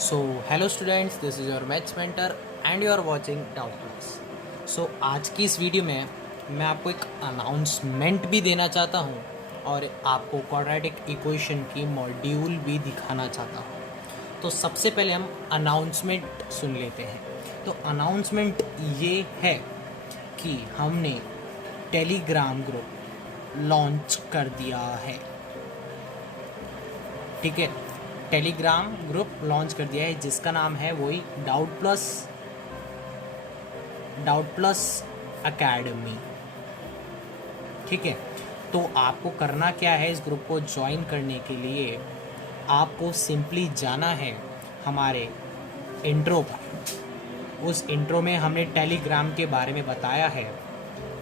So, hello students, this is your maths mentor and you are watching Doubt Class. So, आज की इस video में मैं आपको एक अनाउंसमेंट भी देना चाहता हूँ और आपको क्वाड्रेटिक इक्वेशन की मॉड्यूल भी दिखाना चाहता हूँ। तो सबसे पहले हम अनाउंसमेंट सुन लेते हैं। तो अनाउंसमेंट ये है कि हमने टेलीग्राम ग्रुप लॉन्च कर दिया है। ठीक है, टेलीग्राम ग्रुप लॉन्च कर दिया है जिसका नाम है वही डाउट प्लस अकेडमी। ठीक है, तो आपको करना क्या है, इस ग्रुप को ज्वाइन करने के लिए आपको सिंपली जाना है हमारे इंट्रो पर। उस इंट्रो में हमने टेलीग्राम के बारे में बताया है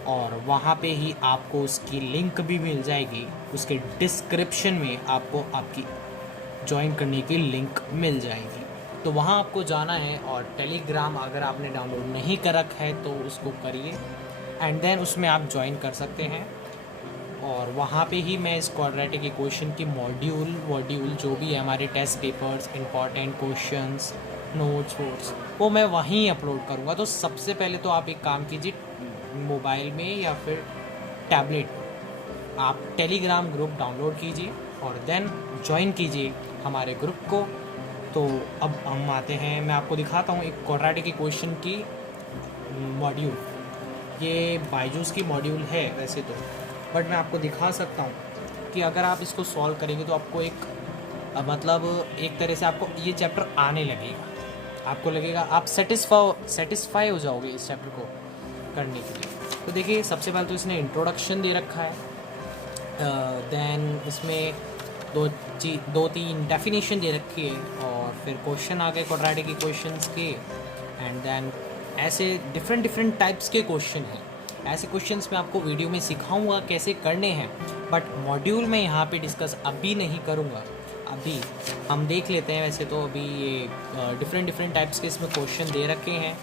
और वहाँ पे ही आपको उसकी लिंक भी मिल जाएगी। उसके डिस्क्रिप्शन में आपको आपकी ज्वाइन करने की लिंक मिल जाएगी। तो वहाँ आपको जाना है और टेलीग्राम अगर आपने डाउनलोड नहीं कर रखा है तो उसको करिए एंड देन उसमें आप ज्वाइन कर सकते हैं। और वहाँ पे ही मैं इस क्वाड्रेटिक इक्वेशन की मॉड्यूल जो भी है, हमारे test papers, important questions, notes वो मैं वहीं अपलोड करूँगा। तो सबसे पहले तो आप एक काम कीजिए, मोबाइल में या फिर टैबलेट आप टेलीग्राम ग्रुप डाउनलोड कीजिए और देन ज्वाइन कीजिए हमारे ग्रुप को। तो अब हम आते हैं, मैं आपको दिखाता हूँ एक क्वाड्रेटिक इक्वेशन की मॉड्यूल। ये बायजूस की मॉड्यूल है वैसे तो, बट मैं आपको दिखा सकता हूँ कि अगर आप इसको सॉल्व करेंगे तो आपको एक मतलब एक तरह से आपको ये चैप्टर आने लगेगा। आपको लगेगा आप सेटिस्फाई हो जाओगे इस चैप्टर को करने के लिए। तो देखिए, सबसे पहले तो इसने इंट्रोडक्शन दे रखा है, देन इसमें दो तीन डेफिनेशन दे रखी है और फिर क्वेश्चन आ गए क्वाड्रेटिक इक्वेशंस के एंड देन ऐसे डिफरेंट टाइप्स के क्वेश्चन हैं। ऐसे क्वेश्चंस मैं आपको वीडियो में सिखाऊंगा कैसे करने हैं, बट मॉड्यूल में यहाँ पे डिस्कस अभी नहीं करूँगा। अभी हम देख लेते हैं। वैसे तो अभी ये डिफरेंट टाइप्स के इसमें क्वेश्चन दे रखे हैं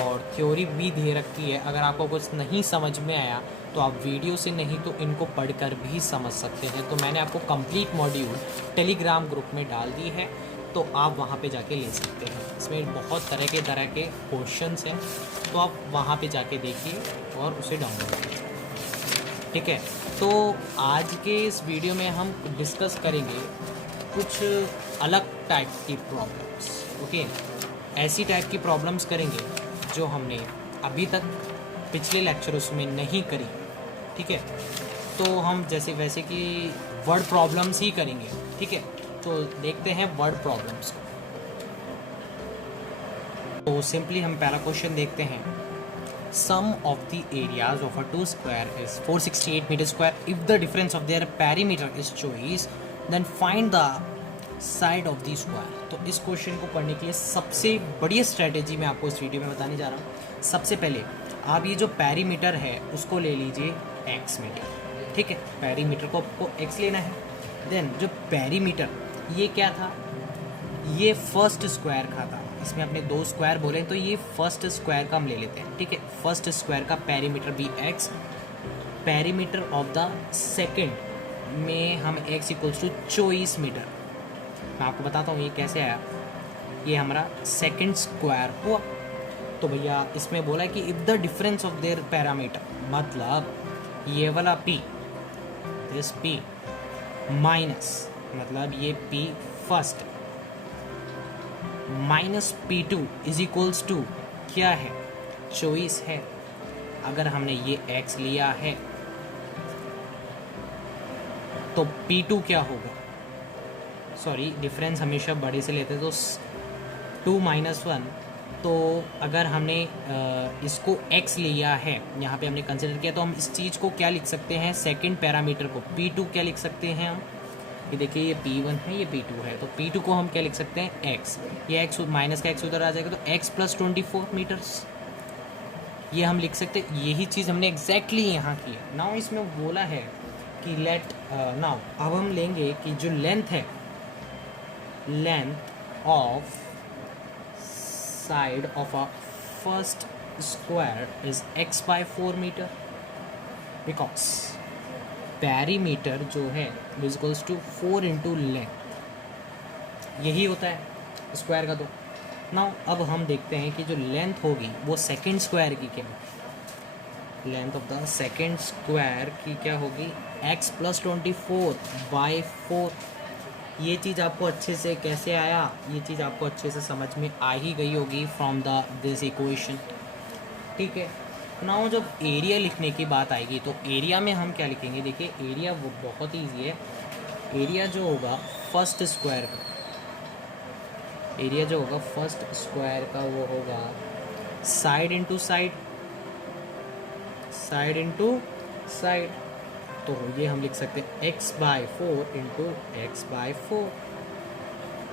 और थ्योरी भी दे रखी है। अगर आपको कुछ नहीं समझ में आया तो आप वीडियो से नहीं तो इनको पढ़कर भी समझ सकते हैं। तो मैंने आपको कंप्लीट मॉड्यूल टेलीग्राम ग्रुप में डाल दी है, तो आप वहाँ पे जाके ले सकते हैं। इसमें बहुत तरह के क्वेश्चंस हैं, तो आप वहाँ पे जाके देखिए और उसे डाउनलोड कीजिए। ठीक है, तो आज के इस वीडियो में हम डिस्कस करेंगे कुछ अलग टाइप की प्रॉब्लम्स। ओके, ऐसी टाइप की प्रॉब्लम्स करेंगे जो हमने अभी तक पिछले लेक्चरों में नहीं करी। ठीक है, तो हम वैसे कि वर्ड प्रॉब्लम्स ही करेंगे। ठीक है, तो देखते हैं वर्ड प्रॉब्लम्स को। तो सिंपली हम पहला क्वेश्चन देखते हैं। Sum of the areas of a two square is 468 metre square. If the difference of their perimeter is choice then find the side of the square. तो इस क्वेश्चन को करने के लिए सबसे बढ़िया स्ट्रेटेजी मैं आपको इस वीडियो में बताने जा रहा हूँ। सबसे पहले आप ये जो पेरीमीटर है उसको ले लीजिए एक्स मीटर। ठीक है, पेरीमीटर को आपको एक्स लेना है। देन जो पेरीमीटर ये क्या था, ये फर्स्ट स्क्वायर का था। इसमें अपने दो स्क्वायर बोले तो ये फर्स्ट स्क्वायर का हम ले लेते हैं। ठीक है, फर्स्ट स्क्वायर का पेरीमीटर भी x, perimeter of the second में हम एक्स इक्वल्स टू 24 मीटर। मैं आपको बताता हूँ ये कैसे आया। ये हमारा सेकंड स्क्वायर हुआ। तो भैया इसमें बोला है कि if the difference of there parameter, मतलब ये वाला p, दिस p माइनस, मतलब ये p first minus p2 is equals to क्या है, चॉइस है। अगर हमने ये x लिया है तो p2 क्या होगा, सॉरी डिफरेंस हमेशा बड़े से लेते हैं तो 2 - 1। तो अगर हमने इसको x लिया है, यहाँ पे हमने कंसिडर किया, तो हम इस चीज़ को क्या लिख सकते हैं, सेकंड पैरामीटर को p2 क्या लिख सकते हैं हम। ये देखिए, ये p1 है, ये p2 है, तो p2 को हम क्या लिख सकते हैं, x। ये x माइनस का x उधर आ जाएगा तो x + 24 मीटर्स ये हम लिख सकते हैं। यही चीज़ हमने एग्जैक्टली यहाँ की है। नाउ इसमें बोला है कि लेट नाउ अब हम लेंगे कि जो लेंथ है, length of side of a first square is x by 4 meter because perimeter जो है is equals to 4 into length। यही होता है। स्क्वायर का 2। नाउ अब हम देखते हैं कि जो लेंथ होगी वो सेकंड स्क्वायर की क्या है। Length of the second square की क्या होगी, x प्लस 24/4। ये चीज़ आपको अच्छे से कैसे आया, ये चीज़ आपको अच्छे से समझ में आ ही गई होगी फ्रॉम द दिस इक्वेशन। ठीक है, नाउ जब एरिया लिखने की बात आएगी तो एरिया में हम क्या लिखेंगे, देखिए एरिया वो बहुत ईजी है। एरिया जो होगा फर्स्ट स्क्वायर का, एरिया जो होगा फर्स्ट स्क्वायर का वो होगा side into side, side into side. तो ये हम लिख सकते हैं x/4 into x/4।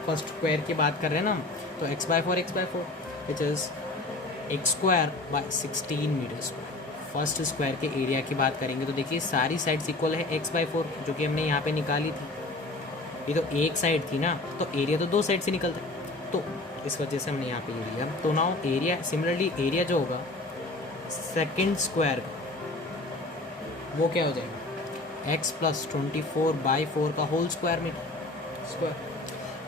First square की बात कर रहे हैं ना हम, तो x/4 which is x²/16 metre square. First square के एरिया की बात करेंगे तो देखिए सारी साइड्स इक्वल है x/4, जो कि हमने यहाँ पे निकाली थी। ये तो एक साइड थी ना, तो एरिया तो दो साइड से निकलता है, तो इस वजह से हमने यहाँ पे ये लिया। तो नाउ एरिया, सिमिलरली एरिया जो होगा सेकेंड स्क्वायर वो क्या हो जाएगा, x प्लस 24/4 का होल स्क्वायर मीटर स्क्वायर।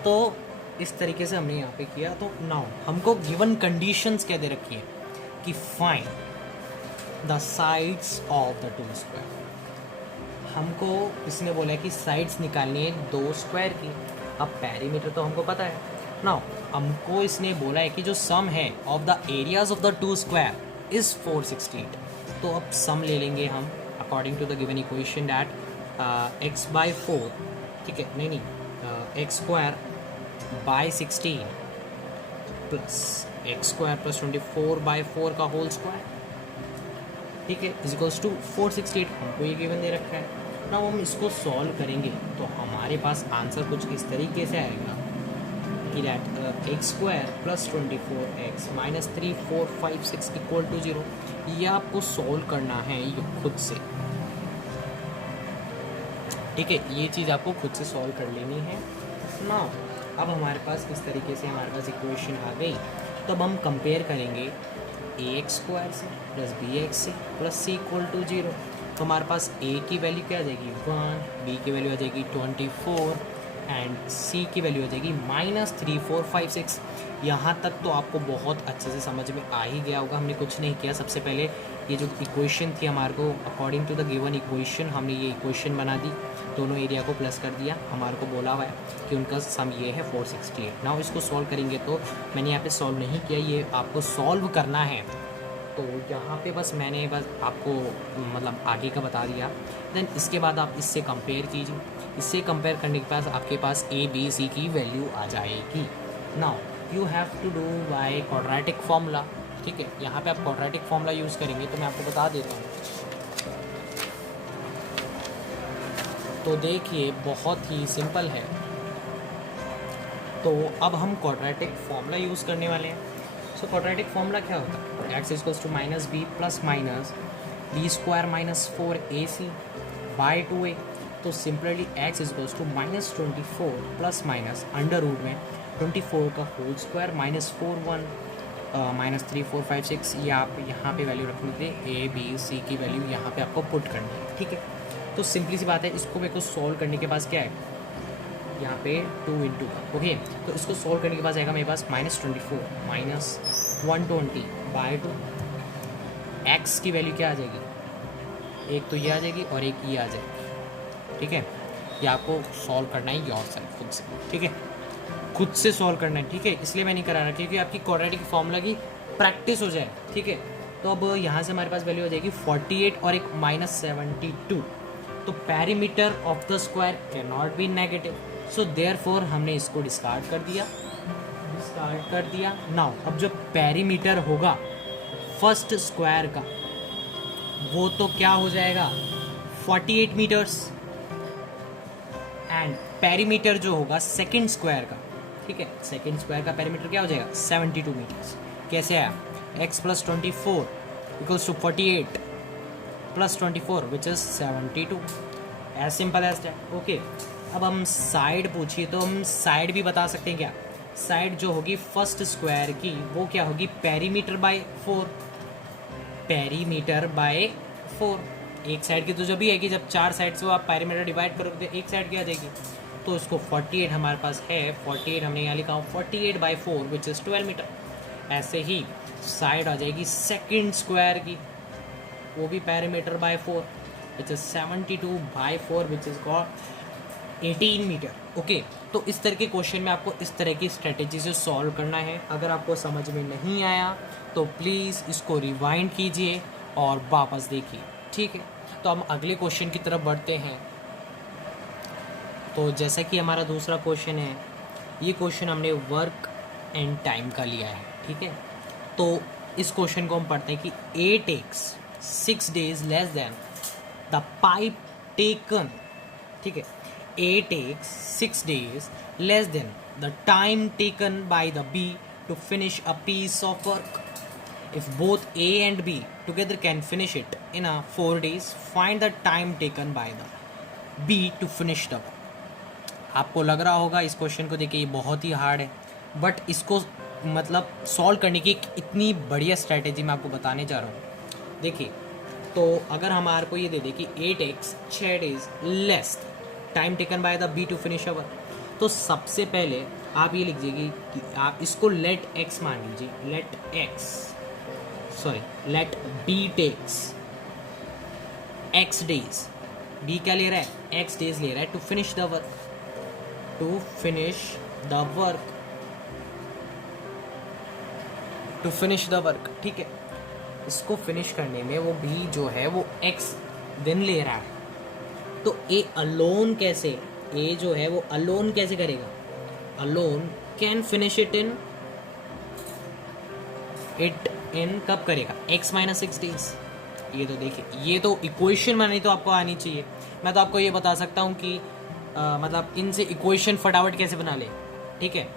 तो इस तरीके से हमने यहाँ पे किया। तो नाउ हमको गिवन कंडीशंस क्या दे रखी है कि find the sides of the two square. हमको इसने बोला है कि साइड्स निकालनी है दो स्क्वायर की। अब पेरीमीटर तो हमको पता है। नाउ हमको इसने बोला है कि जो सम है of the areas of the two square is 468। तो अब सम ले लेंगे हम according to the given equation that x/4, ठीक है, नहीं x²/16 प्लस x² प्लस 24/4 का होल स्क्वायर, ठीक है, इज इक्वल्स टू 468। हमको ये गिवन दे रखा है ना। हम इसको सॉल्व करेंगे तो हमारे पास आंसर कुछ इस तरीके से आएगा कि that x² plus 24x minus 3456 equal to 0। ये आपको सॉल्व करना है ये खुद से, ठीक है, ये चीज़ आपको खुद से सॉल्व कर लेनी है ना। अब हमारे पास इस तरीके से हमारे पास इक्वेशन आ गई। तो अब हम कंपेयर करेंगे ax² से प्लस bx से प्लस c इक्वल टू 0। तो हमारे पास a की वैल्यू क्या आ जाएगी 1, b की वैल्यू आ जाएगी 24 एंड c की वैल्यू आ जाएगी -3456। यहाँ तक तो आपको बहुत अच्छे से समझ में आ ही गया होगा। हमने कुछ नहीं किया, सबसे पहले ये जो इक्वेशन थी हमारे को according to the given equation हमने ये इक्वेशन बना दी, दोनों एरिया को प्लस कर दिया। हमारे को बोला हुआ है कि उनका सम ये है 468। नाउ इसको सॉल्व करेंगे तो मैंने यहाँ पे सॉल्व नहीं किया, ये आपको सॉल्व करना है। तो यहाँ पे मैंने बस आपको मतलब आगे का बता दिया। देन इसके बाद आप इससे कंपेयर कीजिए। इससे कंपेयर करने के पास आपके पास a b c की वैल्यू आ जाएगी। Now you have to do by quadratic formula, ठीक है। यहाँ पे आप क्वाड्रेटिक फार्मूला यूज़ करेंगे तो मैं आपको बता देता हूँ। तो देखिए बहुत ही सिंपल है। तो अब हम क्वाड्रेटिक फार्मूला यूज़ करने वाले हैं। सो क्वाड्रेटिक फार्मूला क्या होता है, x equals to minus B plus minus b² minus 4ac by 2a। तो simply x equals to -24 plus minus under root में 24 का होल स्क्वायर माइनस 41 माइनस 3456। ये आप यहाँ पे वैल्यू रखनी थी, a b c की वैल्यू यहाँ पे आपको पुट करनी है, ठीक है। तो सिंपली सी बात है, इसको मेरे को सॉल्व करने के पास क्या है यहाँ पे 2 इंटू का, ओके। तो इसको सॉल्व करने के पास आएगा मेरे पास -24 माइनस 120/2। x की वैल्यू क्या आ जाएगी, एक तो ये आ जाएगी और एक ये आ जाएगी, ठीक है। ये आपको सॉल्व करना है योरसेल्फ खुद से, ठीक है, खुद से सॉल्व करना है, ठीक है। इसलिए मैं नहीं करा रहा क्योंकि आपकी क्वाड्रेटिक फार्मूला की प्रैक्टिस हो जाए, ठीक है। तो अब यहाँ से हमारे पास वैल्यू हो जाएगी 48 और एक -72। तो perimeter of the square can not be negative, so therefore हमने इसको डिस्कार्ड कर दिया। नाउ अब जो पेरीमीटर होगा फर्स्ट स्क्वायर का वो तो क्या हो जाएगा 48 मीटर्स, एंड पेरीमीटर जो होगा सेकंड स्क्वायर का, ठीक है, सेकंड स्क्वायर का पेरीमीटर क्या हो जाएगा 72 मीटर्स। कैसे आया, x plus 24 equals to 48 plus 24 which is 72, as simple as that, okay. अब हम साइड पूछिए तो हम साइड भी बता सकते हैं क्या। साइड जो होगी फर्स्ट स्क्वायर की वो क्या होगी पेरीमीटर बाय 4, पेरीमीटर बाय 4। एक साइड की तो जब भी है कि जब चार साइड से वो आप पेरीमीटर डिवाइड करोगे तो एक साइड क्या आ जाएगी तो इसको 48 हमारे पास है, 48 हमने यहाँ लिखा 48/4 विच इज़ 12 मीटर। ऐसे ही साइड आ जाएगी सेकंड स्क्वायर की, वो भी perimeter by 4 which is 72/4 which is got 18 metre. Okay, तो इस तरह के क्वेश्चन में आपको इस तरह की स्ट्रेटेजी से सॉल्व करना है। अगर आपको समझ में नहीं आया तो प्लीज़ इसको रिवाइंड कीजिए और वापस देखिए, ठीक है। तो हम अगले क्वेश्चन की तरफ बढ़ते हैं। तो जैसा कि हमारा दूसरा क्वेश्चन है, ये क्वेश्चन हमने वर्क एंड टाइम का लिया है, ठीक है। तो इस क्वेश्चन को हम पढ़ते हैं कि A takes 6 days less than the pipe taken, ठीक है। A takes 6 days less than the time taken by the B to finish a piece of work. If both A and B together can finish it in 4 days, find the time taken by the B to finish the work. आपको लग रहा होगा इस question को देखिए ये बहुत ही hard है, बट इसको मतलब सॉल्व करने की एक इतनी बढ़िया स्ट्रैटेजी मैं आपको बताने जा रहा हूँ। देखिए, तो अगर हमारे को ये दे दे कि A takes 6 days less time taken by the B to finish our, तो सबसे पहले आप ये लिख दीजिए कि आप इसको लेट एक्स मान लीजिए, let B takes x days, B क्या ले रहा है, एक्स डेज ले रहा है to finish the work, to finish the work, ठीक है। इसको फिनिश करने में वो बी जो है वो एक्स दिन ले रहा है, तो ए अलोन कैसे, ए जो है वो अलोन कैसे करेगा, alone can finish it in कब करेगा, x - 6 days। ये तो देखिए, ये तो इक्वेशन बनानी तो आपको आनी चाहिए। मैं तो आपको ये बता सकता हूँ कि मतलब इनसे इक्वेशन फटाफट कैसे बना ले, ठीक है।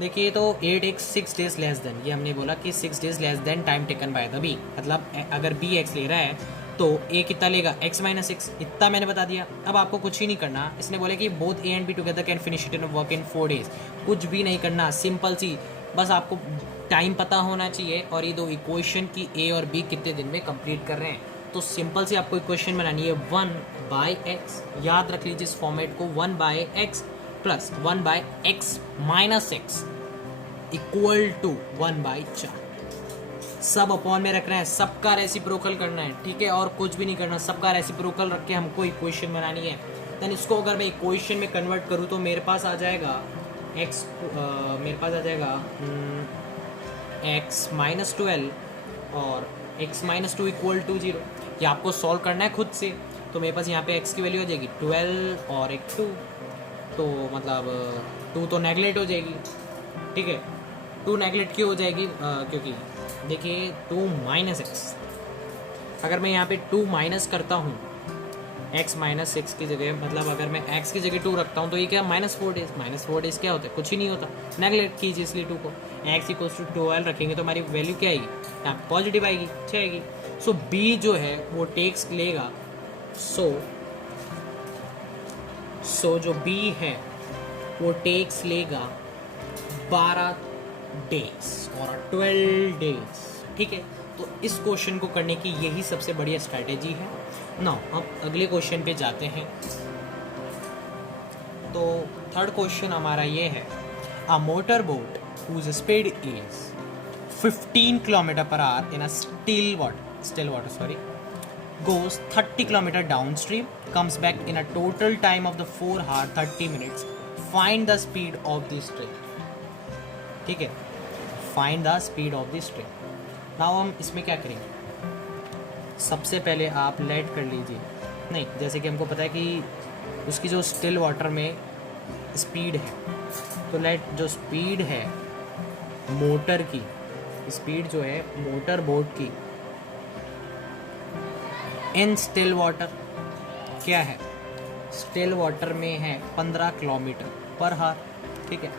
देखिए, तो 8 x 6 days लेस देन, ये हमने बोला कि 6 days less than time taken by the B, मतलब अगर बी एक्स ले रहा है तो ए कितना लेगा, x - 6, इतना मैंने बता दिया। अब आपको कुछ ही नहीं करना, इसने बोले कि both A and be together can finish it in work in 4 days। कुछ भी नहीं करना, सिंपल सी, बस आपको टाइम पता होना चाहिए और ये दो इक्वेशन की ए और बी कितने दिन में कंप्लीट कर रहे हैं। तो सिंपल सी आपको इक्वेशन बनानी है 1/x, याद रख लीजिए इस फॉर्मेट को, 1/x plus 1/x - 6 equal to 1/4। सब अपॉन में रखना है, सबका रेसिप्रोकल करना है, ठीक है, और कुछ भी नहीं करना, सबका रेसिप्रोकल रख के हमको इक्वेशन बनानी है। देन इसको अगर मैं इक्वेशन में कन्वर्ट करूँ तो मेरे पास आ जाएगा x, मेरे पास आ जाएगा x - 12 और x - 2 इक्वल टू 0। ये आपको सॉल्व करना है खुद से, तो मेरे पास यहाँ पे x की वैल्यू हो जाएगी 12 और एक 2, तो मतलब 2 तो नेगलेक्ट हो जाएगी, ठीक है। 2 नेगलेक्ट क्यों हो जाएगी, क्योंकि देखिए 2 - x, अगर मैं यहाँ पे 2 माइनस करता हूँ x - 6 की जगह, मतलब अगर मैं x की जगह 2 रखता हूँ तो ये क्या -4 days, -4 days क्या होता है, कुछ ही नहीं होता, नेगलेक्ट कीजिए इसलिए 2 को। x = 12 रखेंगे तो हमारी वैल्यू क्या आएगी, यहाँ पॉजिटिव आएगी, अच्छी आएगी। सो b जो है वो टेक्स लेगा, सो जो b है वो टेक्स लेगा 12 days और 12 days, ठीक है। तो इस क्वेश्चन को करने की यही सबसे बढ़िया स्ट्रैटेजी है। नाउ हम अगले क्वेश्चन पे जाते हैं। तो थर्ड क्वेश्चन हमारा ये है, a motor boat whose speed is 15 km/h in a still water goes 30 km downstream, comes back in a total time of the 4 hours 30 minutes, find the speed of this train, ठीक है, find the speed of this train. Now हम इसमें क्या करेंगे, सबसे पहले आप late कर लीजिए, नहीं, जैसे कि हमको पता है कि उसकी जो स्टिल वाटर में स्पीड है, तो लेट जो स्पीड है मोटर की, स्पीड जो है मोटर बोट की इन स्टिल वाटर क्या है, स्टिल वाटर में है 15 km/h, ठीक है।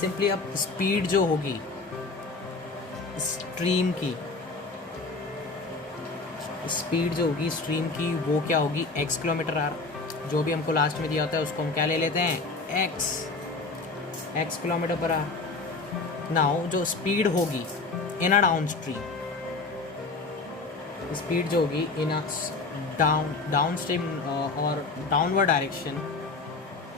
सिंपली अब स्पीड जो होगी स्ट्रीम की, स्पीड जो होगी स्ट्रीम की वो क्या होगी, x km/h, जो भी हमको लास्ट में दिया होता है उसको हम क्या ले लेते हैं, x km/h। नाउ जो स्पीड होगी इन अ डाउन स्ट्रीम, स्पीड जो होगी इन अ डाउन स्ट्रीम और डाउनवर्ड डायरेक्शन,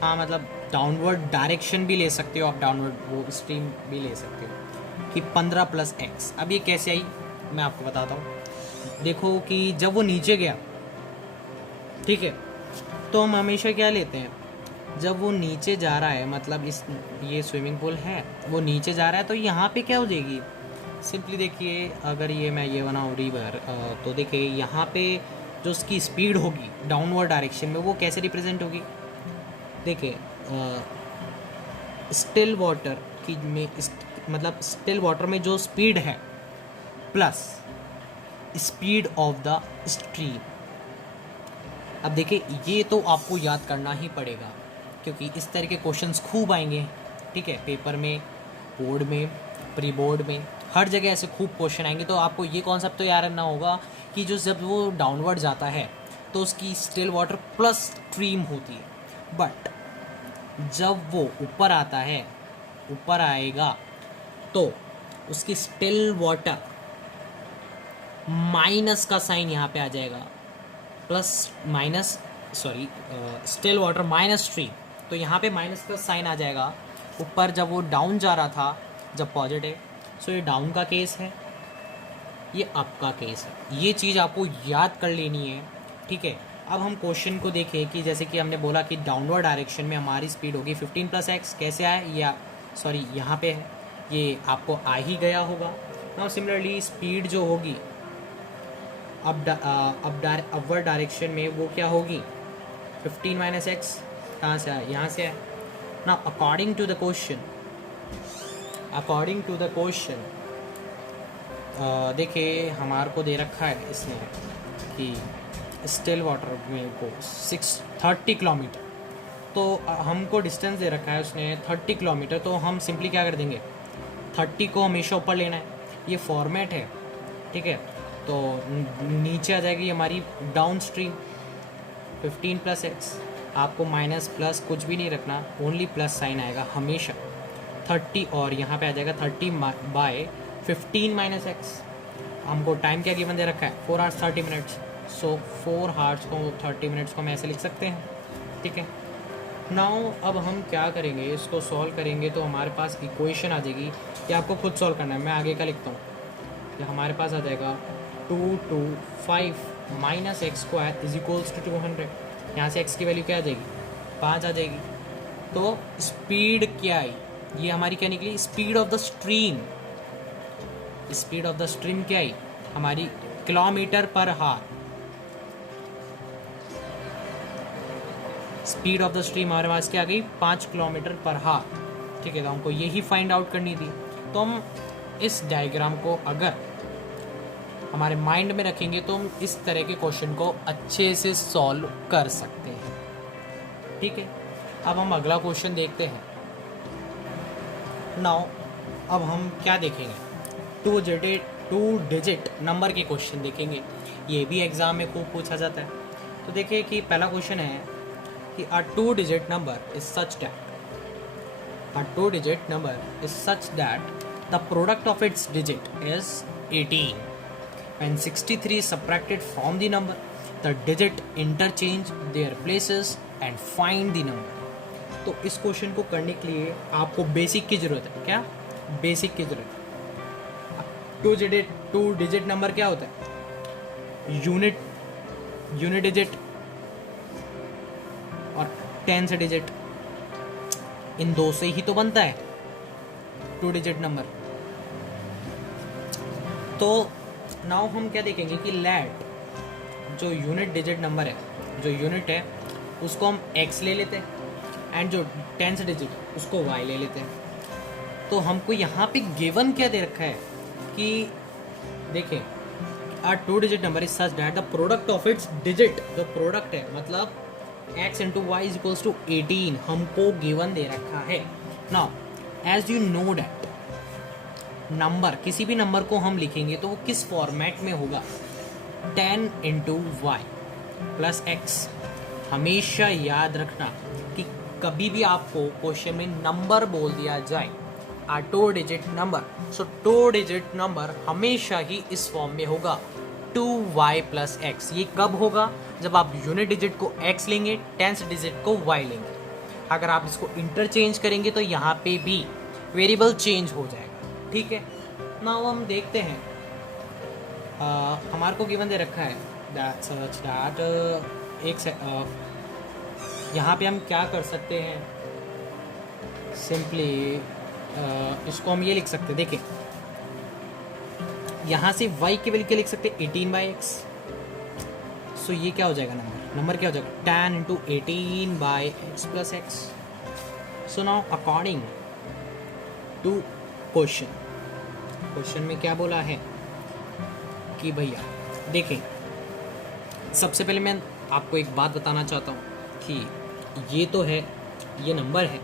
हाँ मतलब डाउनवर्ड डायरेक्शन भी ले सकते हो आप, डाउनवर्ड वो स्ट्रीम भी ले सकते हो कि 15 प्लस एक्स। अब ये कैसे आई मैं आपको बताता हूँ। देखो कि जब वो नीचे गया, ठीक है, तो हम हमेशा क्या लेते हैं, जब वो नीचे जा रहा है, मतलब इस ये स्विमिंग पूल है, वो नीचे जा रहा है, तो यहाँ पे क्या हो जाएगी, सिंपली देखिए, अगर ये मैं ये बनाऊँ रिवर, तो देखिए यहाँ पे जो उसकी स्पीड होगी डाउनवर्ड डायरेक्शन में, वो कैसे रिप्रेजेंट होगी। देखिए स्टिल वाटर की में मतलब स्टिल वाटर में जो स्पीड है plus speed of the stream. अब देखिए ये तो आपको याद करना ही पड़ेगा, क्योंकि इस तरह के क्वेश्चंस खूब आएंगे, ठीक है, पेपर में, बोर्ड में, प्री बोर्ड में, हर जगह ऐसे खूब क्वेश्चन आएंगे। तो आपको ये कॉन्सेप्ट तो याद रखना होगा कि जो जब वो डाउनवर्ड जाता है तो उसकी स्टिल वाटर प्लस स्ट्रीम होती है, बट जब वो ऊपर आता है, ऊपर आएगा, तो उसकी स्टिल वाटर माइनस का साइन यहाँ पे आ जाएगा, plus minus sorry still water minus stream, तो यहाँ पे माइनस का साइन आ जाएगा। ऊपर जब वो डाउन जा रहा था, जब पॉजिटिव, सो ये डाउन का केस है, ये अप का केस है। ये चीज़ आपको याद कर लेनी है, ठीक है। अब हम क्वेश्चन को देखें कि जैसे कि हमने बोला कि डाउनवर्ड डायरेक्शन में हमारी स्पीड होगी 15 प्लस एक्स, कैसे आए, या सॉरी यहाँ पे है, ये आपको आ ही गया होगा ना। सिमिलरली स्पीड जो होगी अपवर्ड डायरेक्शन में, वो क्या होगी, 15 माइनस एक्स, कहाँ से आया, यहाँ से आया ना। अकॉर्डिंग टू द क्वेश्चन देखिए हमारे को दे रखा है इसने कि स्टिल वाटर में को 630 किलोमीटर, तो हमको डिस्टेंस दे रखा है उसने 30 किलोमीटर, तो हम सिंपली क्या कर देंगे, 30 को हमेशा ऊपर लेना है, ये फॉर्मेट है, ठीक है। तो नीचे आ जाएगी हमारी डाउन स्ट्रीम 15 प्लस एक्स, आपको माइनस प्लस कुछ भी नहीं रखना, ओनली प्लस साइन आएगा हमेशा 30, और यहाँ पे आ जाएगा 30 बाय 15 माइनस एक्स। हमको टाइम क्या गिवन दे रखा है, 4 आवर्स 30 मिनट्स, सो 4 आवर्स को 30 मिनट्स को हम ऐसे लिख सकते हैं, ठीक है। नाउ अब हम क्या करेंगे, इसको सॉल्व करेंगे तो हमारे पास इक्वेशन आ जाएगी, कि आपको खुद सॉल्व करना है, मैं आगे का लिखता हूँ। तो हमारे पास आ जाएगा 225 minus x square is equals to 200। यहाँ से एक्स की वैल्यू क्या आ जाएगी, 5 आ जाएगी। तो स्पीड क्या आई, ये हमारी क्या निकली, speed of the stream. Speed of the stream क्या आई हमारी, किलोमीटर पर हार। स्पीड ऑफ द स्ट्रीम हमारे पास क्या आ गई, 5 किलोमीटर पर हार, ठीक है। तो हमको यही फाइंड आउट करनी थी। तो हम इस डायग्राम को अगर हमारे माइंड में रखेंगे तो हम इस तरह के क्वेश्चन को अच्छे से सॉल्व कर सकते हैं, ठीक है। अब हम अगला क्वेश्चन देखते हैं। नाउ अब हम क्या देखेंगे, 2 डिजिट नंबर के क्वेश्चन देखेंगे, ये भी एग्जाम में खूब पूछा जाता है। तो देखिए कि पहला क्वेश्चन है कि a 2-digit number is such that the product of its digit is 18. When 63 is subtracted from the number, the digit interchange their places and find the number. तो इस क्वेश्चन को करने के लिए आपको बेसिक की जरूरत है। क्या बेसिक की जरूरत है? 2 डिजिट नंबर क्या होता है, यूनिट डिजिट और 10 डिजिट, इन दो से ही तो बनता है 2 डिजिट नंबर। तो नाउ हम क्या देखेंगे कि लेट जो यूनिट डिजिट नंबर है, जो यूनिट है उसको हम x ले लेते हैं, एंड जो 10 डिजिट उसको y ले लेते हैं। तो हमको यहाँ पे गिवन क्या दे रखा है कि देखिए a 2 digit number is such that the product of its digit, जो प्रोडक्ट है मतलब x into y is equals to 18 हमको गिवन दे रखा है। Now as you know that number, किसी भी नंबर को हम लिखेंगे तो वो किस फॉर्मेट में होगा, 10 into y प्लस x। हमेशा याद रखना कि कभी भी आपको क्वेश्चन में नंबर बोल दिया जाए आ 2 डिजिट नंबर, सो 2 डिजिट नंबर हमेशा ही इस फॉर्म में होगा 2y प्लस एक्स। ये कब होगा, जब आप यूनिट डिजिट को x लेंगे, 10th डिजिट को y लेंगे। अगर आप इसको इंटरचेंज करेंगे तो यहाँ पे भी वेरिएबल चेंज हो जाएगा, ठीक है। नाउ हम देखते हैं, हमारे को गिवन दे रखा है दैट सच दैट यहाँ पे हम क्या कर सकते हैं, सिंपली इसको हम ये लिख सकते हैं, देखिए यहाँ से y की वैल्यू क्या लिख सकते हैं, 18/x। सो ये क्या हो जाएगा, नंबर क्या हो जाएगा, tan into 18/x plus x। So now according to question में क्या बोला है कि भैया देखें, सबसे पहले मैं आपको एक बात बताना चाहता हूँ कि ये तो है, ये नंबर है,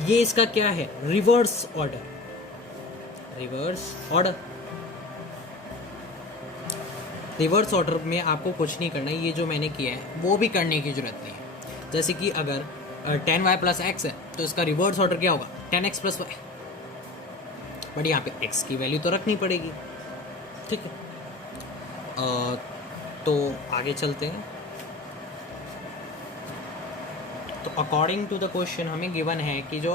ये इसका क्या है, रिवर्स ऑर्डर। रिवर्स ऑर्डर में आपको कुछ नहीं करना है, ये जो मैंने किया है वो भी करने की जरूरत नहीं है। जैसे कि अगर 10y प्लस एक्स है तो इसका रिवर्स ऑर्डर क्या होगा, 10x प्लस वाई, बट यहाँ पे x की वैल्यू तो रखनी पड़ेगी, ठीक है। तो आगे चलते हैं। तो अकॉर्डिंग टू द क्वेश्चन हमें गिवन है कि जो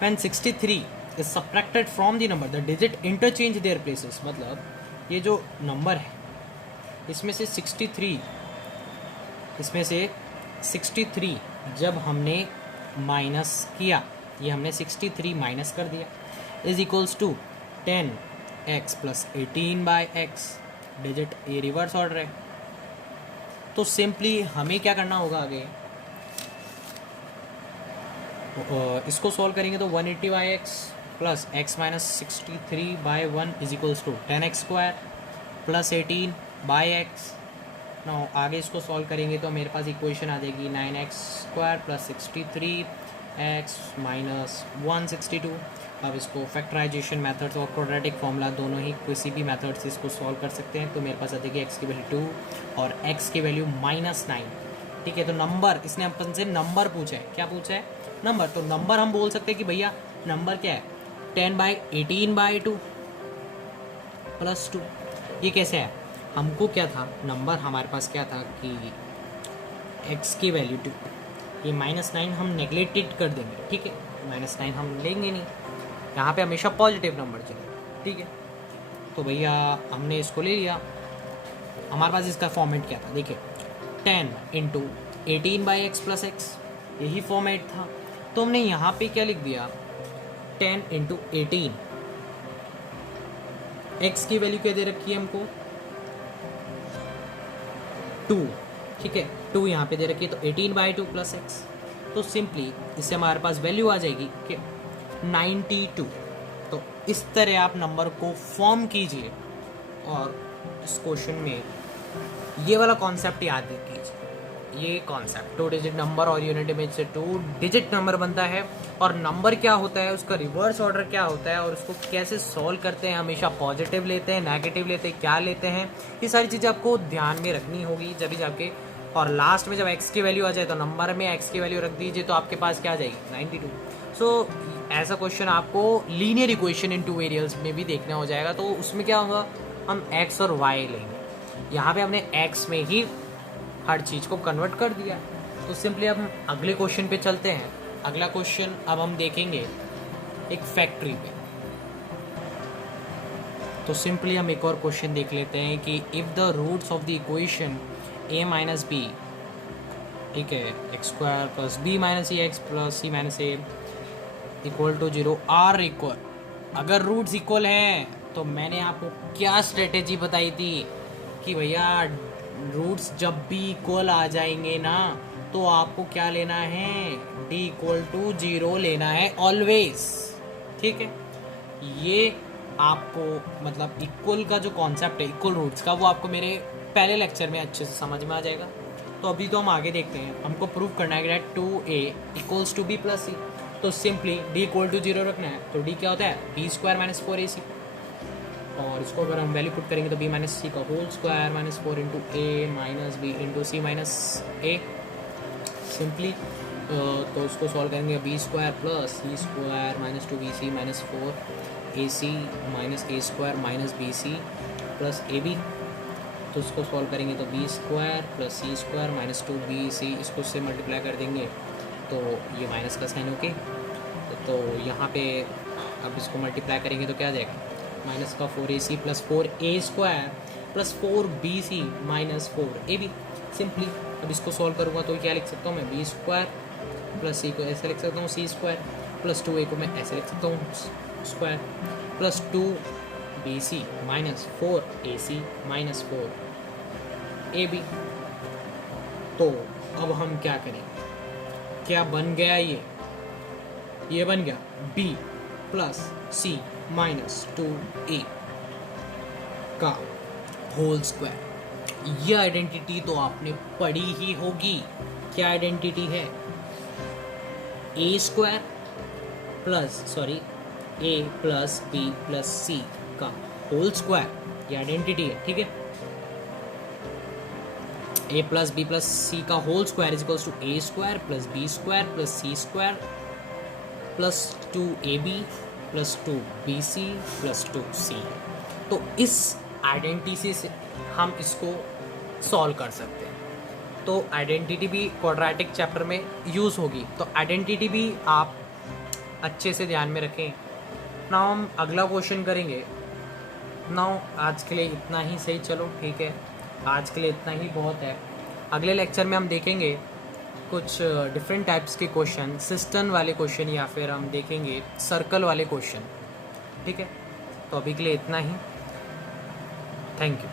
when 63 is subtracted from the number the digit interchange their places, मतलब ये जो नंबर है इसमें से 63 जब हमने माइनस किया, ये हमने 63 माइनस कर दिया, is equals to 10x plus 18/x, digit ये रिवर्स ऑर्डर है। तो सिंपली हमें क्या करना होगा आगे, इसको सॉल्व करेंगे तो 180/x plus x minus 63/1 is equals to 10x square plus 18/x। Now आगे इसको सॉल्व करेंगे तो मेरे पास इक्वेशन आ जाएगी 9x square plus 63x minus 162। अब इसको फैक्टराइजेशन मेथड्स और क्वाड्रेटिक फॉर्मूला दोनों ही किसी भी मेथड से इसको सॉल्व कर सकते हैं। तो मेरे पास आ जाएगी x की वैल्यू 2 और x की वैल्यू -9, ठीक है। तो नंबर, इसने अपन से नंबर पूछा है, क्या पूछा है, नंबर। तो नंबर हम बोल सकते हैं कि भैया नंबर क्या है, 10/18/2 प्लस 2। ये कैसे है, हमको क्या था, नंबर हमारे पास क्या था कि x की वैल्यू 2, ये -9 हम नेगलेक्टेड कर देंगे, ठीक है, -9 हम लेंगे नहीं, यहाँ पे हमेशा पॉजिटिव नंबर चाहिए, ठीक है। तो भैया हमने इसको ले लिया, हमारे पास इसका फॉर्मेट क्या था, देखिए 10 इंटू 18/x प्लस x, यही फॉर्मेट था। तो हमने यहाँ पे क्या लिख दिया, 10 इंटू 18, x की वैल्यू क्या दे रखी है हमको 2, ठीक है, 2 यहाँ पे दे रखी है, तो 18/2 प्लस x। तो सिंपली इससे हमारे पास वैल्यू आ जाएगी कि 92। तो इस तरह आप नंबर को फॉर्म कीजिए और इस क्वेश्चन में ये वाला कॉन्सेप्ट याद कीजिए, ये कॉन्सेप्ट 2 डिजिट नंबर और यूनिट इमेज से 2 डिजिट नंबर बनता है, और नंबर क्या होता है, उसका रिवर्स ऑर्डर क्या होता है और उसको कैसे सॉल्व करते हैं, हमेशा पॉजिटिव लेते हैं, नेगेटिव लेते हैं, क्या लेते हैं, ये सारी चीज़ें आपको ध्यान में रखनी होगी जब भी जाके। और लास्ट में जब x की वैल्यू आ जाए तो नंबर में x की वैल्यू रख दीजिए, तो आपके पास क्या आ जाएगी 92। सो ऐसा क्वेश्चन आपको लीनियर इक्वेशन इन 2 वेरिएबल्स में भी देखना हो जाएगा। तो उसमें क्या होगा, हम x और y लेंगे, यहाँ पे हमने x में ही हर चीज़ को कन्वर्ट कर दिया। तो सिंपली अब हम अगले क्वेश्चन पे चलते हैं। अगला क्वेश्चन अब हम देखेंगे एक फैक्ट्री पे। तो सिंपली हम एक और क्वेश्चन देख लेते हैं कि if the roots of the equation a minus B, ठीक है, x square plus B minus E x plus C minus A equal to 0 are equal, अगर रूट्स इक्वल हैं तो मैंने आपको क्या स्ट्रेटेजी बताई थी कि भैया रूट्स जब भी इक्वल आ जाएंगे ना तो आपको क्या लेना है, d इक्वल टू 0 लेना है ऑलवेज, ठीक है। ये आपको मतलब इक्वल का जो कॉन्सेप्ट है इक्वल रूट्स का, वो आपको मेरे पहले लेक्चर में अच्छे से समझ में आ जाएगा। तो अभी तो हम आगे देखते हैं, हमको प्रूव करना है कि 2a equals to b plus c. तो सिंपली d इक्वल टू 0 रखना है, तो d क्या होता है b स्क्वायर माइनस 4ac, और इसको अगर हम वैल्यू पुट करेंगे तो b माइनस सी का whole square minus 4 into A minus B into C minus A. Simply तो इसको सॉल्व करेंगे, B square plus C square minus 2bc minus 4ac minus A square minus B C plus A B. तो इसको solve करेंगे तो B square plus C square minus 2bc, इसको से multiply कर देंगे तो ये माइनस का साइन ओके। तो यहाँ पे अब इसको मल्टीप्लाई करेंगे तो क्या आ जाएगा, माइनस का 4ac plus 4a² plus 4bc minus 4ab। Simply अब इसको सॉल्व करूँगा तो क्या लिख सकता हूँ मैं, b² प्लस c को ऐसे लिख सकता हूँ c² प्लस 2a को मैं ऐसे लिख सकता हूँ square plus 2bc minus 4ac minus 4ab। तो अब हम क्या करें, क्या बन गया ये बन गया b plus c minus 2a का होल स्क्वायर। ये आइडेंटिटी तो आपने पढ़ी ही होगी। क्या आइडेंटिटी है, a² a plus b plus c का होल स्क्वायर, ये आइडेंटिटी है, ठीक है। a plus b plus c का whole square is equals to a² plus b² plus c² plus 2ab plus 2bc plus 2c। तो इस identity से हम इसको सॉल्व कर सकते हैं। तो आइडेंटिटी भी क्वाड्रेटिक चैप्टर में यूज़ होगी, तो आइडेंटिटी भी आप अच्छे से ध्यान में रखें। नाउ हम अगला क्वेश्चन करेंगे। नाउ आज के लिए इतना ही सही, चलो ठीक है, आज के लिए इतना ही बहुत है। अगले लेक्चर में हम देखेंगे कुछ डिफरेंट टाइप्स के क्वेश्चन, सिस्टम वाले क्वेश्चन या फिर हम देखेंगे सर्कल वाले क्वेश्चन, ठीक है। तो अभी के लिए इतना ही, थैंक यू।